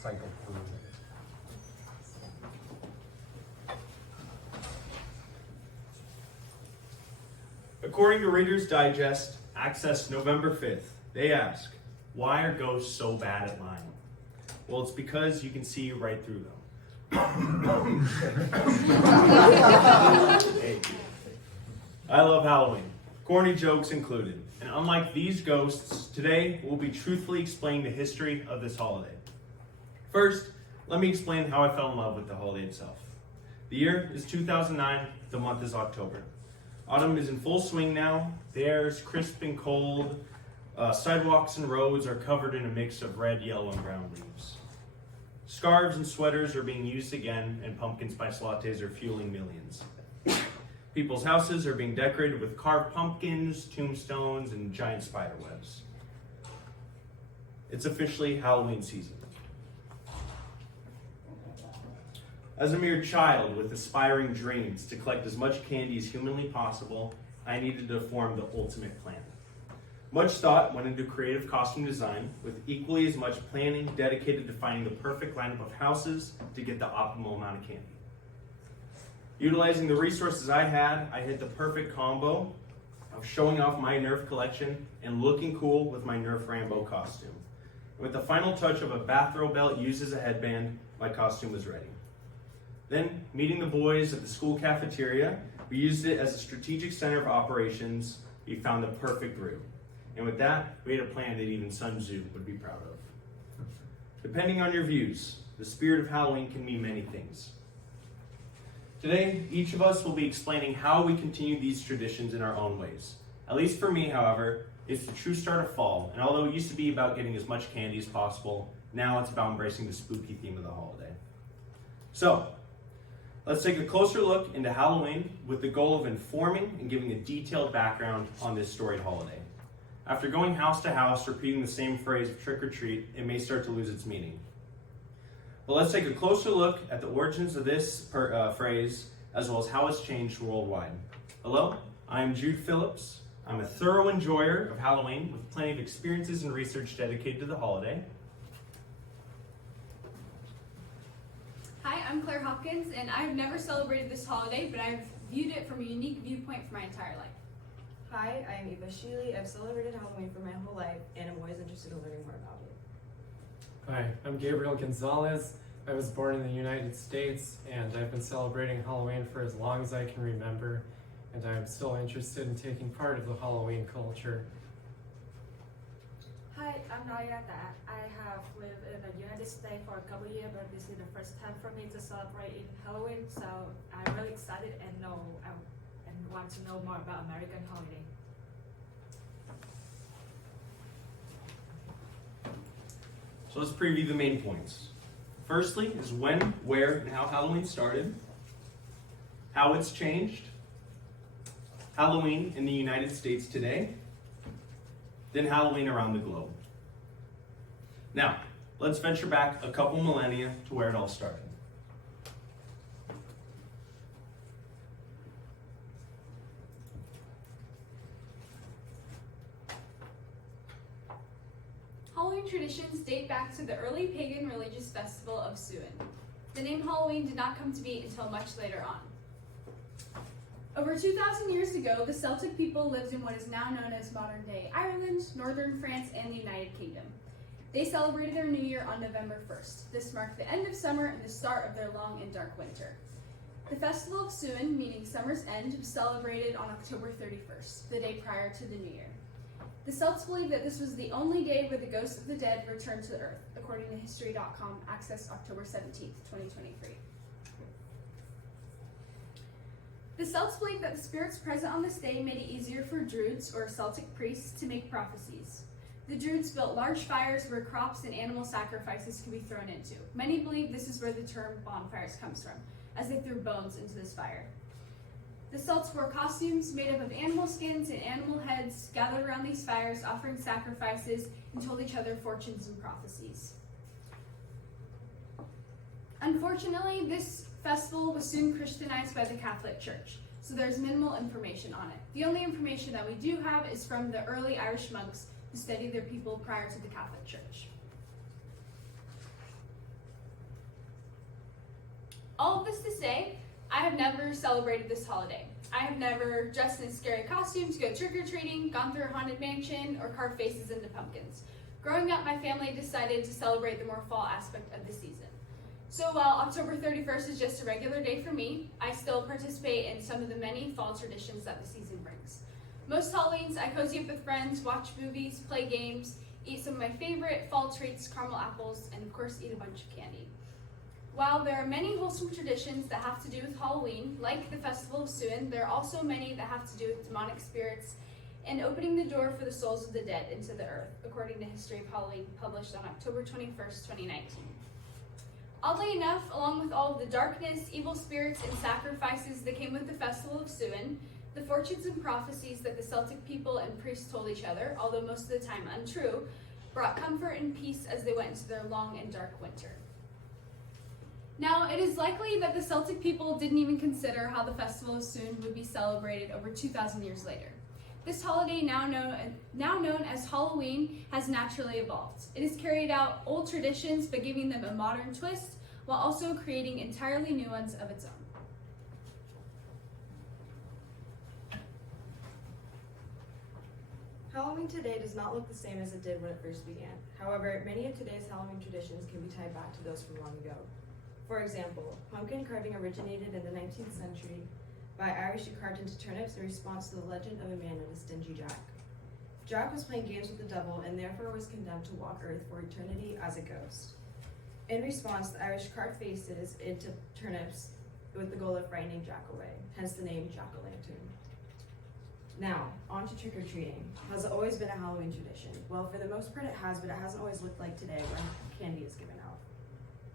cycle through. According to Reader's Digest, accessed November 5th, they ask, why are ghosts so bad at lying? Well, it's because you can see right through them. Hey. I love Halloween, corny jokes included. And unlike these ghosts, today we'll be truthfully explaining the history of this holiday. First, let me explain how I fell in love with the holiday itself. The year is 2009, the month is October. Autumn is in full swing now. The air is crisp and cold. Sidewalks and roads are covered in a mix of red, yellow, and brown leaves. Scarves and sweaters are being used again, and pumpkin spice lattes are fueling millions. People's houses are being decorated with carved pumpkins, tombstones, and giant spider webs. It's officially Halloween season. As a mere child with aspiring dreams to collect as much candy as humanly possible, I needed to form the ultimate plan. Much thought went into creative costume design, with equally as much planning dedicated to finding the perfect lineup of houses to get the optimal amount of candy. Utilizing the resources I had, I hit the perfect combo of showing off my Nerf collection and looking cool with my Nerf Rambo costume. With the final touch of a bathrobe belt used as a headband, my costume was ready. Then, meeting the boys at the school cafeteria, we used it as a strategic center of operations. We found the perfect route. And with that, we had a plan that even Sun Tzu would be proud of. Depending on your views, the spirit of Halloween can mean many things. Today, each of us will be explaining how we continue these traditions in our own ways. At least for me, however, it's the true start of fall, and although it used to be about getting as much candy as possible, now it's about embracing the spooky theme of the holiday. So, let's take a closer look into Halloween with the goal of informing and giving a detailed background on this storied holiday. After going house to house, repeating the same phrase of trick or treat, it may start to lose its meaning. But let's take a closer look at the origins of this phrase, as well as how it's changed worldwide. Hello, I'm Jude Phillips. I'm a thorough enjoyer of Halloween with plenty of experiences and research dedicated to the holiday. Hi, I'm Claire Hopkins, and I've never celebrated this holiday, but I've viewed it from a unique viewpoint for my entire life. Hi, I'm Eva Sheely. I've celebrated Halloween for my whole life, and I'm always interested in learning more about it. Hi, I'm Gabriel Gonzalez. I was born in the United States, and I've been celebrating Halloween for as long as I can remember, and I'm still interested in taking part of the Halloween culture. Hi, I'm Nayata. I have lived in the United States for a couple of years, but this is the first time for me to celebrate in Halloween, so I'm really excited and want to know more about American holiday. So let's preview the main points. Firstly is when, where, and how Halloween started, how it's changed, Halloween in the United States today, then Halloween around the globe. Now, let's venture back a couple millennia to where it all started. Halloween traditions date back to the early pagan religious festival of Samhain. The name Halloween did not come to be until much later on. Over 2,000 years ago, the Celtic people lived in what is now known as modern-day Ireland, northern France, and the United Kingdom. They celebrated their new year on November 1st. This marked the end of summer and the start of their long and dark winter. The festival of Samhain, meaning summer's end, was celebrated on October 31st, the day prior to the new year. The Celts believed that this was the only day where the ghosts of the dead returned to the earth, according to History.com, accessed October 17th, 2023. The Celts believed that the spirits present on this day made it easier for Druids, or Celtic priests, to make prophecies. The Druids built large fires where crops and animal sacrifices could be thrown into. Many believe this is where the term bonfires comes from, as they threw bones into this fire. The Celts wore costumes made up of animal skins and animal heads, gathered around these fires, offering sacrifices, and told each other fortunes and prophecies. Unfortunately, this festival was soon Christianized by the Catholic Church, so there's minimal information on it. The only information that we do have is from the early Irish monks who studied their people prior to the Catholic Church. All of this to say, I have never celebrated this holiday. I have never dressed in scary costumes, go trick-or-treating, gone through a haunted mansion, or carved faces into pumpkins. Growing up, my family decided to celebrate the more fall aspect of the season. So while October 31st is just a regular day for me, I still participate in some of the many fall traditions that the season brings. Most Halloweens, I cozy up with friends, watch movies, play games, eat some of my favorite fall treats, caramel apples, and of course eat a bunch of candy. While there are many wholesome traditions that have to do with Halloween, like the Festival of Samhain, there are also many that have to do with demonic spirits and opening the door for the souls of the dead into the earth, according to History of Halloween, published on October 21st, 2019. Oddly enough, along with all of the darkness, evil spirits, and sacrifices that came with the Festival of Samhain, the fortunes and prophecies that the Celtic people and priests told each other, although most of the time untrue, brought comfort and peace as they went into their long and dark winter. Now, it is likely that the Celtic people didn't even consider how the Festival of Samhain would be celebrated over 2,000 years later. This holiday, now known as Halloween, has naturally evolved. It has carried out old traditions by giving them a modern twist, while also creating entirely new ones of its own. Halloween today does not look the same as it did when it first began. However, many of today's Halloween traditions can be tied back to those from long ago. For example, pumpkin carving originated in the 19th century by Irish who carved into turnips in response to the legend of a man known as Stingy Jack. Jack was playing games with the devil and therefore was condemned to walk Earth for eternity as a ghost. In response, the Irish carved faces into turnips with the goal of frightening Jack away, hence the name Jack-o'-lantern. Now, on to trick-or-treating. Has it always been a Halloween tradition? Well, for the most part it has, but it hasn't always looked like today when candy is given out.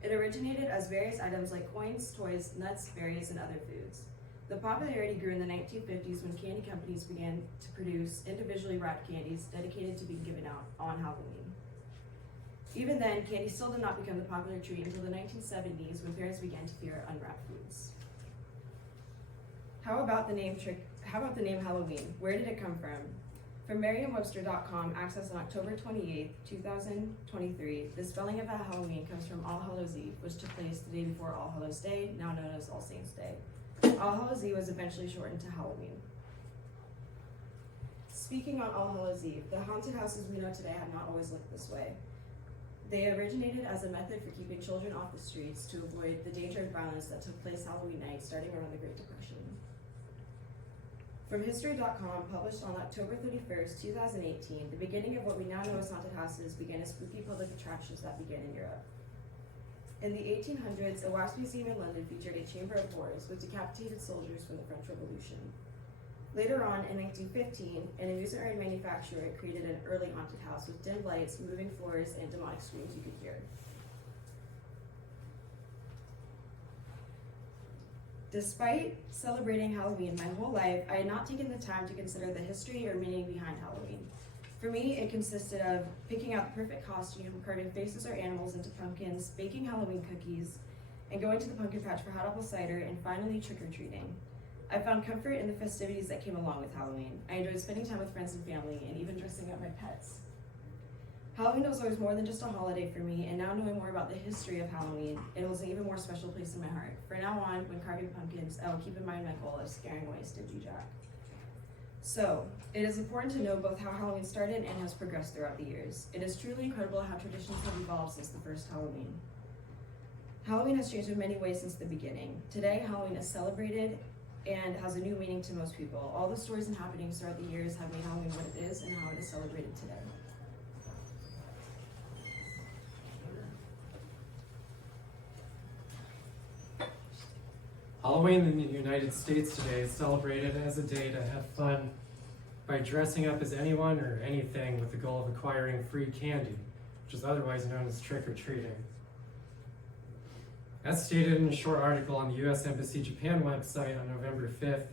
It originated as various items like coins, toys, nuts, berries, and other foods. The popularity grew in the 1950s when candy companies began to produce individually wrapped candies dedicated to being given out on Halloween. Even then, candy still did not become the popular treat until the 1970s when parents began to fear unwrapped foods. How about the name Halloween? Where did it come from? From Merriam-Webster.com, accessed on October 28, 2023, the spelling of Halloween comes from All Hallows Eve, which took place the day before All Hallows Day, now known as All Saints Day. All Hallows Eve was eventually shortened to Halloween. Speaking on All Hallows Eve, the haunted houses we know today have not always looked this way. They originated as a method for keeping children off the streets to avoid the danger and violence that took place Halloween night starting around the Great Depression. From History.com, published on October 31st, 2018, the beginning of what we now know as haunted houses began as spooky public attractions that began in Europe. In the 1800s, a wax museum in London featured a chamber of horrors with decapitated soldiers from the French Revolution. Later on, in 1915, an amusement ride manufacturer created an early haunted house with dim lights, moving floors, and demonic screams you could hear. Despite celebrating Halloween my whole life, I had not taken the time to consider the history or meaning behind Halloween. For me, it consisted of picking out the perfect costume, carving faces or animals into pumpkins, baking Halloween cookies, and going to the pumpkin patch for hot apple cider, and finally trick-or-treating. I found comfort in the festivities that came along with Halloween. I enjoyed spending time with friends and family, and even dressing up my pets. Halloween was always more than just a holiday for me, and now knowing more about the history of Halloween, it holds an even more special place in my heart. From now on, when carving pumpkins, I will keep in mind my goal of scaring away Stingy Jack. So, it is important to know both how Halloween started and has progressed throughout the years. It is truly incredible how traditions have evolved since the first Halloween. Halloween has changed in many ways since the beginning. Today, Halloween is celebrated and has a new meaning to most people. All the stories and happenings throughout the years have made Halloween what it is and how it is celebrated today. Halloween in the United States today is celebrated as a day to have fun by dressing up as anyone or anything with the goal of acquiring free candy, which is otherwise known as trick-or-treating. As stated in a short article on the U.S. Embassy Japan website on November 5th,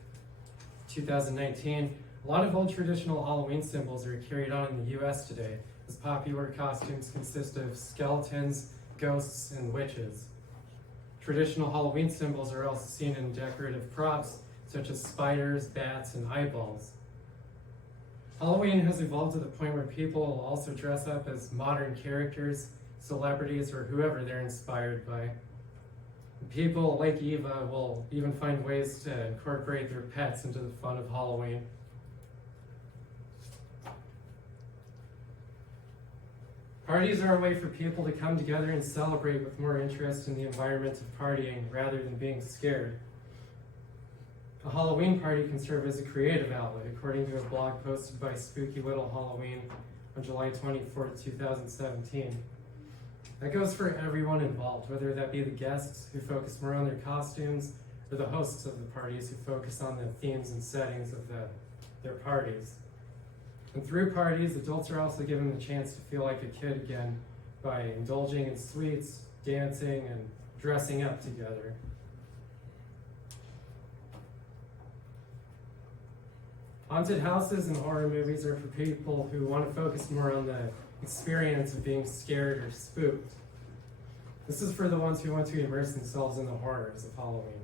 2019, a lot of old traditional Halloween symbols are carried on in the U.S. today, as popular costumes consist of skeletons, ghosts, and witches. Traditional Halloween symbols are also seen in decorative props, such as spiders, bats, and eyeballs. Halloween has evolved to the point where people will also dress up as modern characters, celebrities, or whoever they're inspired by. People like Eva will even find ways to incorporate their pets into the fun of Halloween. Parties are a way for people to come together and celebrate with more interest in the environment of partying rather than being scared. A Halloween party can serve as a creative outlet, according to a blog posted by Spooky Little Halloween on July 24, 2017. That goes for everyone involved, whether that be the guests who focus more on their costumes or the hosts of the parties who focus on the themes and settings of their parties. And through parties, adults are also given the chance to feel like a kid again by indulging in sweets, dancing, and dressing up together. Haunted houses and horror movies are for people who want to focus more on the experience of being scared or spooked. This is for the ones who want to immerse themselves in the horrors of Halloween.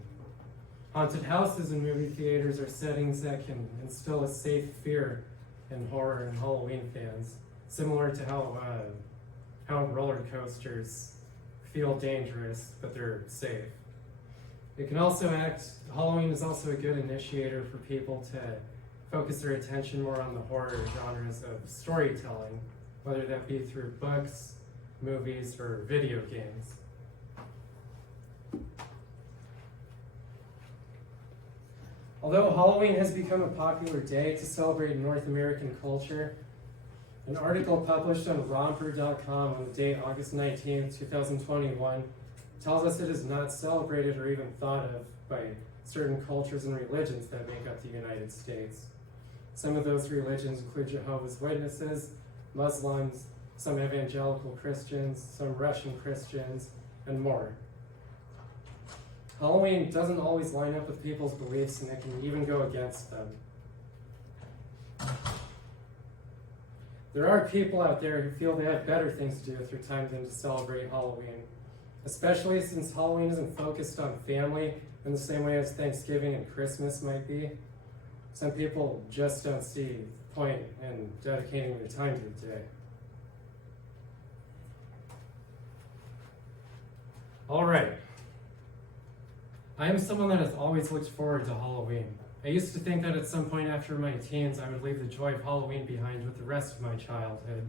Haunted houses and movie theaters are settings that can instill a safe fear in horror and Halloween fans, similar to how roller coasters feel dangerous, but they're safe. It can also Halloween is also a good initiator for people to focus their attention more on the horror genres of storytelling, whether that be through books, movies, or video games. Although Halloween has become a popular day to celebrate North American culture, an article published on Romper.com on the date August 19, 2021, tells us it is not celebrated or even thought of by certain cultures and religions that make up the United States. Some of those religions include Jehovah's Witnesses, Muslims, some evangelical Christians, some Russian Christians, and more. Halloween doesn't always line up with people's beliefs, and it can even go against them. There are people out there who feel they have better things to do with their time than to celebrate Halloween, especially since Halloween isn't focused on family in the same way as Thanksgiving and Christmas might be. Some people just don't see the point in dedicating their time to the day. All right. I am someone that has always looked forward to Halloween. I used to think that at some point after my teens, I would leave the joy of Halloween behind with the rest of my childhood.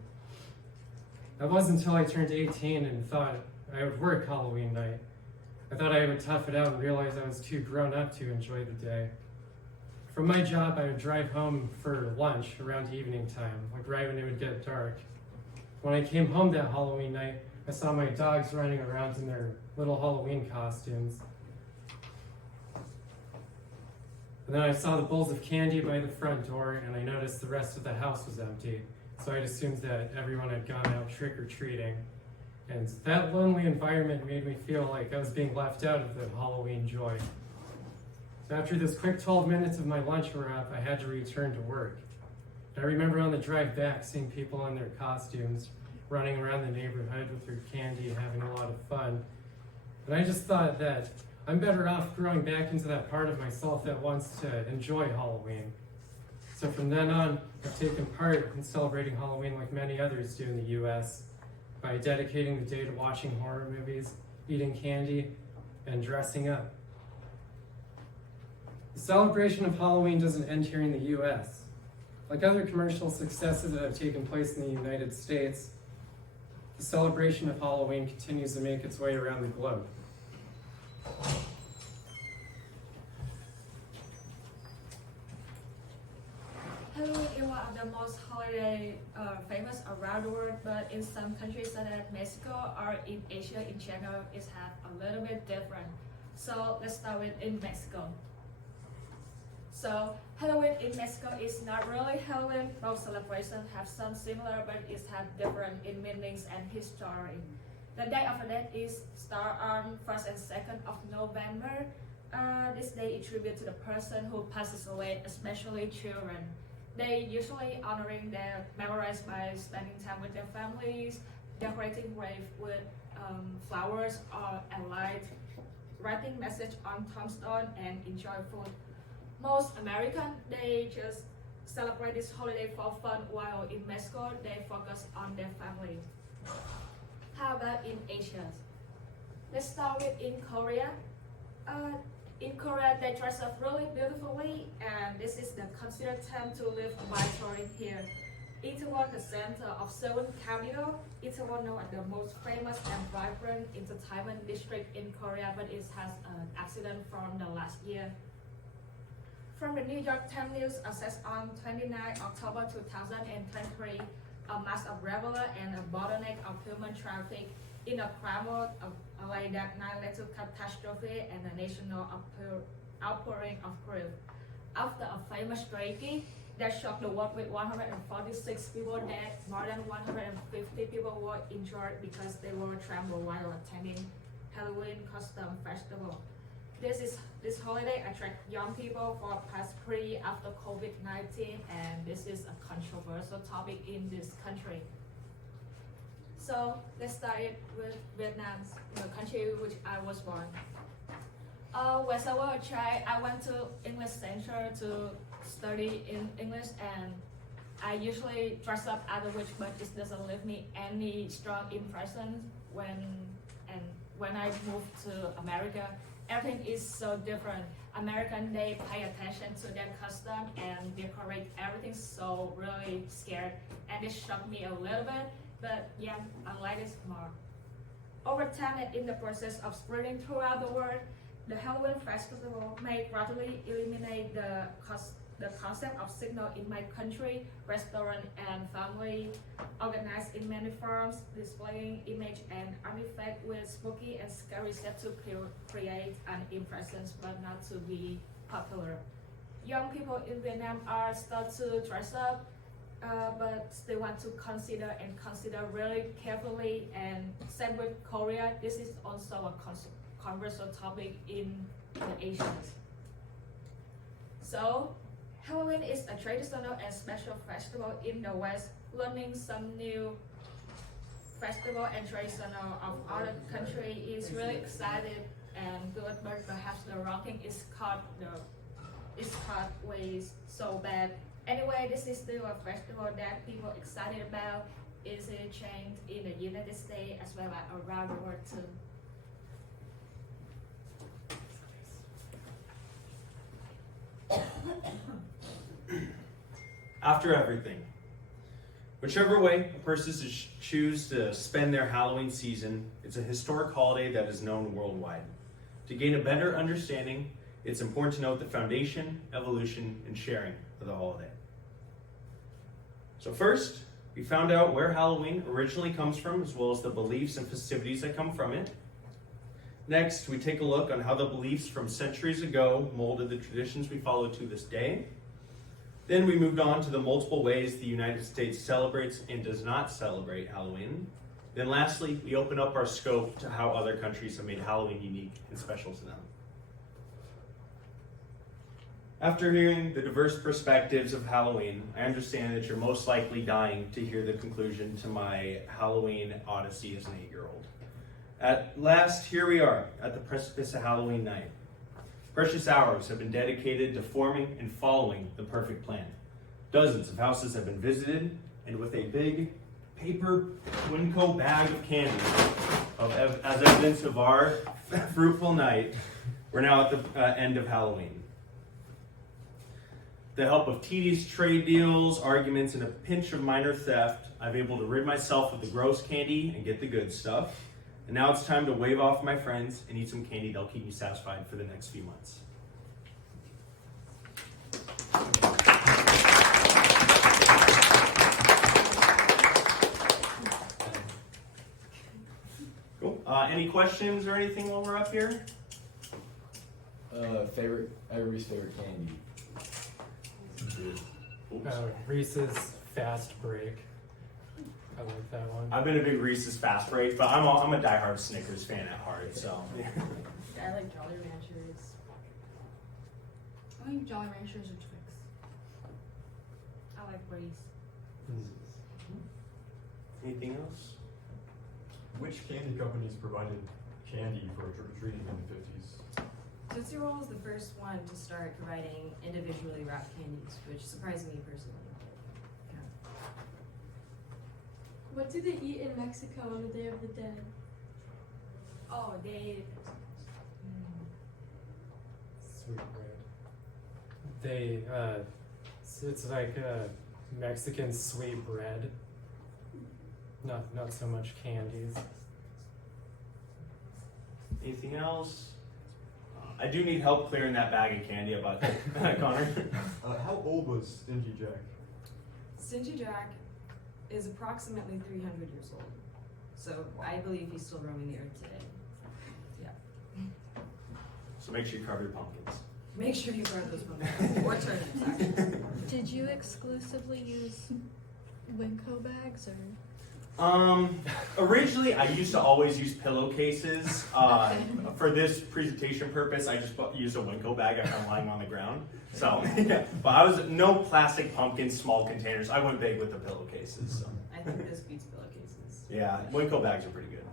That wasn't until I turned 18 and thought I would work Halloween night. I thought I would tough it out and realize I was too grown up to enjoy the day. From my job, I would drive home for lunch around evening time, like right when it would get dark. When I came home that Halloween night, I saw my dogs running around in their little Halloween costumes. And then I saw the bowls of candy by the front door, and I noticed the rest of the house was empty. So I assumed that everyone had gone out trick-or-treating. And that lonely environment made me feel like I was being left out of the Halloween joy. So after this quick 12 minutes of my lunch were up, I had to return to work. And I remember on the drive back seeing people in their costumes running around the neighborhood with their candy and having a lot of fun. And I just thought that I'm better off growing back into that part of myself that wants to enjoy Halloween. So from then on, I've taken part in celebrating Halloween like many others do in the US by dedicating the day to watching horror movies, eating candy, and dressing up. The celebration of Halloween doesn't end here in the US. Like other commercial successes that have taken place in the United States, the celebration of Halloween continues to make its way around the globe. Halloween is one of the most holiday famous around the world, but in some countries such as Mexico or in Asia in general, it has a little bit different. So let's start with in Mexico. So Halloween in Mexico is not really Halloween. Both celebrations have some similar, but it has different in meanings and history. The day of the dead is start on 1st and 2nd of November. This day is tribute to the person who passes away, especially children. They usually honoring their memories by spending time with their families, decorating grave with flowers and light, writing message on tombstone, and enjoy food. Most American, they just celebrate this holiday for fun, while in Mexico they focus on their family. How about in Asia? Let's start with in Korea. In Korea, they dress up really beautifully, and this is the considered time to live by touring here. Itaewon, the center of Seoul capital. Itaewon, known as the most famous and vibrant entertainment district in Korea, but it has an accident from the last year. From the New York Times News, assessed on 29 October 2023, a mass of reveler and a bottleneck of human traffic in a crowd of LA that night led to catastrophe and a national outpouring of grief. After a famous tragedy that shocked the world with 146 people dead, more than 150 people were injured because they were trampled while attending Halloween costume festival. This holiday attracts young people for past pre after COVID-19, and this is a controversial topic in this country. So let's start it with Vietnam, the country which I was born. When I was a child, I went to English Center to study in English, and I usually dress up as a witch, but it doesn't leave me any strong impression when I moved to America. Everything is so different. American, they pay attention to their custom and decorate everything, so really scared, and it shocked me a little bit. But yeah, I like it more. Over time and in the process of spreading throughout the world, the Halloween festival may gradually eliminate the concept of signal in my country. Restaurant and family organized in many forms, displaying image and artifact with spooky and scary set to create an impression, but not to be popular. Young people in Vietnam are starting to dress up, but they want to consider really carefully. And same with Korea, this is also a controversial topic in the Asians. So Halloween is a traditional and special festival in the West. Learning some new festival and traditional of other country is really excited and good, but perhaps the rocking is caught way so bad. Anyway, this is still a festival that people are excited about. Is a change in the United States as well as around the world too. After everything, whichever way a person choose to spend their Halloween season, it's a historic holiday that is known worldwide. To gain a better understanding, it's important to note the foundation, evolution, and sharing of the holiday. So first, we found out where Halloween originally comes from, as well as the beliefs and festivities that come from it. Next, we take a look on how the beliefs from centuries ago molded the traditions we follow to this day. Then we moved on to the multiple ways the United States celebrates and does not celebrate Halloween. Then lastly, we open up our scope to how other countries have made Halloween unique and special to them. After hearing the diverse perspectives of Halloween, I understand that you're most likely dying to hear the conclusion to my Halloween odyssey as an 8-year-old. At last, here we are at the precipice of Halloween night. Precious hours have been dedicated to forming and following the perfect plan. Dozens of houses have been visited, and with a big paper Winco bag of candy as evidence of our fruitful night, we're now at the end of Halloween. With the help of tedious trade deals, arguments, and a pinch of minor theft, I've been able to rid myself of the gross candy and get the good stuff. And now it's time to wave off my friends and eat some candy that'll keep me satisfied for the next few months. Cool. Any questions or anything while we're up here? Everybody's favorite candy. Reese's Fast Break. I like that one. I've been a big Reese's Fast Break, but I'm a diehard Snickers fan at heart, so. I like Jolly Ranchers. I think Jolly Ranchers or Twix. I like Breeze. Anything else? Which candy companies provided candy for trick-or-treating in the 50s? Tootsie Roll was the first one to start providing individually wrapped candies, which surprised me personally. What do they eat in Mexico on the Day of the Dead? Oh, they Sweet bread. They, it's like Mexican sweet bread. Not so much candies. Anything else? I do need help clearing that bag of candy about Connor. How old was Stingy Jack? Stingy Jack is approximately 300 years old, so I believe he's still roaming the earth today. So make sure you cover your pumpkins. Make sure you guard those pumpkins, or turnips, actually. Did you exclusively use Winco bags or? Originally I used to always use pillowcases. For this presentation purpose, I just used a Winco bag I found lying on the ground. So, yeah. But I was no plastic pumpkins, small containers. I went big with the pillowcases. So. I think this beats pillowcases. Yeah, Winco bags are pretty good.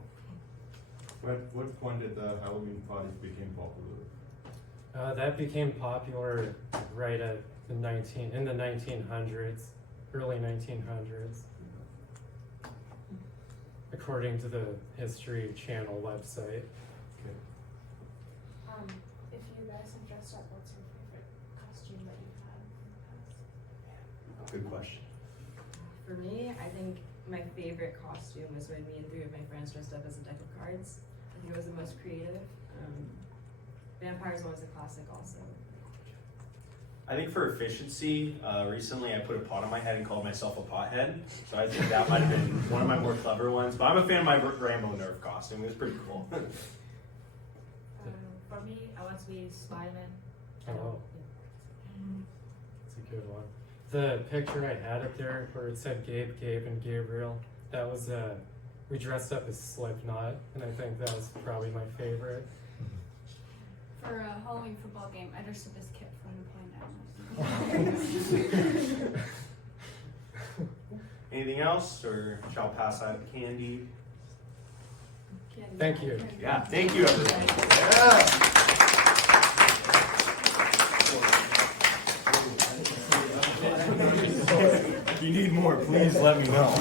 What point did the Halloween parties become popular? That became popular right at the 1900s, early 1900s, according to the History Channel website. if you guys have dressed up, what's your favorite costume that you've had? Good question. For me, I think my favorite costume was when me and 3 of my friends dressed up as a deck of cards. I think it was the most creative. Vampires always a classic also. I think for efficiency, recently I put a pot on my head and called myself a pothead. So I think that might have been one of my more clever ones. But I'm a fan of my Rambo Nerf costume. It was pretty cool. For me, I want to be Spider-Man. Oh, it's a good one. The picture I had up there where it said Gabe, and Gabriel, that was, we dressed up as Slipknot, and I think that was probably my favorite. For a Halloween football game, I dressed up as Kip from the Plain Down. Anything else, or shall I pass out candy? Thank you. Yeah, thank you everybody. If you need more, please let me know.